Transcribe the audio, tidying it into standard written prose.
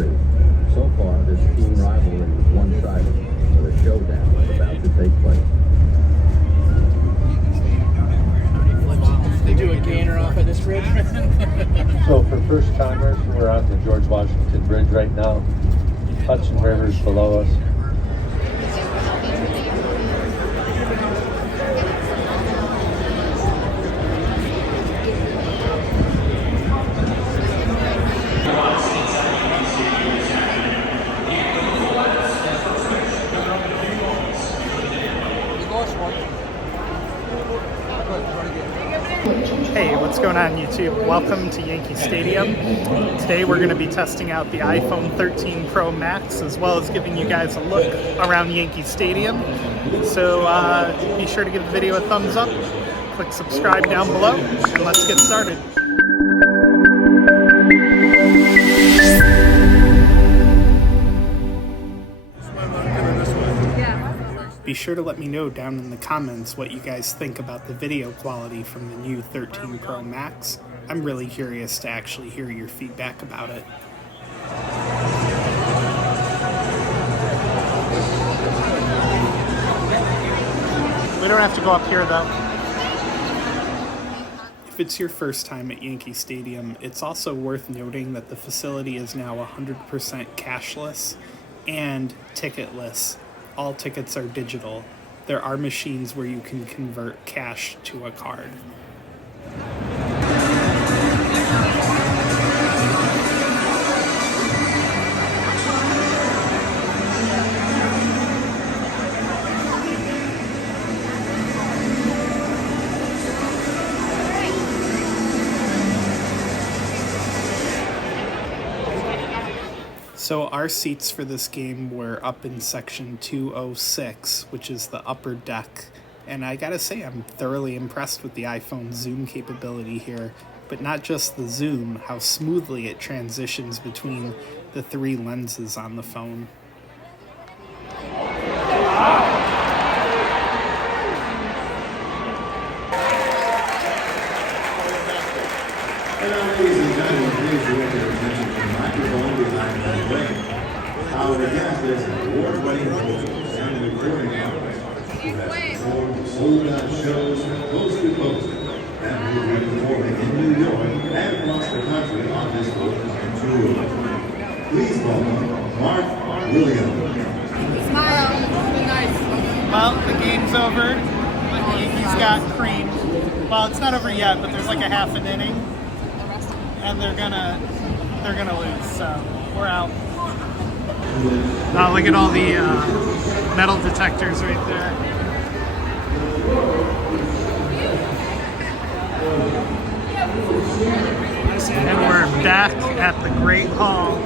3. So far, this team rivalry is one-sided, but a showdown is about to take place. They do a gainer off of this bridge. So for first timers, we're on the George Washington Bridge right now. Hudson River's below us. Hey, what's going on YouTube? Welcome to Yankee Stadium. Today we're going to be testing out the iPhone 13 Pro Max as well as giving you guys a look around Yankee Stadium. So be sure to give the video a thumbs up, click subscribe down below, and let's get started. Be sure to let me know down in the comments what you guys think about the video quality from the new 13 Pro Max. I'm really curious to actually hear your feedback about it. We don't have to go up here though. If it's your first time at Yankee Stadium, it's also worth noting that the facility is now 100% cashless and ticketless. All tickets are digital. There are machines where you can convert cash to a card. So our seats for this game were up in section 206, which is the upper deck. And I gotta say, I'm thoroughly impressed with the iPhone zoom capability here. But not just the zoom, how smoothly it transitions between the 3 lenses on the phone. Ladies and gentlemen, please direct your attention to the microphone behind the ring. Our guest is an award-winning host and recording artist who has performed sold-out shows from coast to coast and will be performing in New York and across the country on this tour. Please welcome Mark Williams. Smile. Nice. Well, the game's over. The Yankees got creamed. Well, it's not over yet, but there's like a half an inning. And they're gonna lose, so we're out. Look at all the metal detectors right there. And we're back at the Great Hall.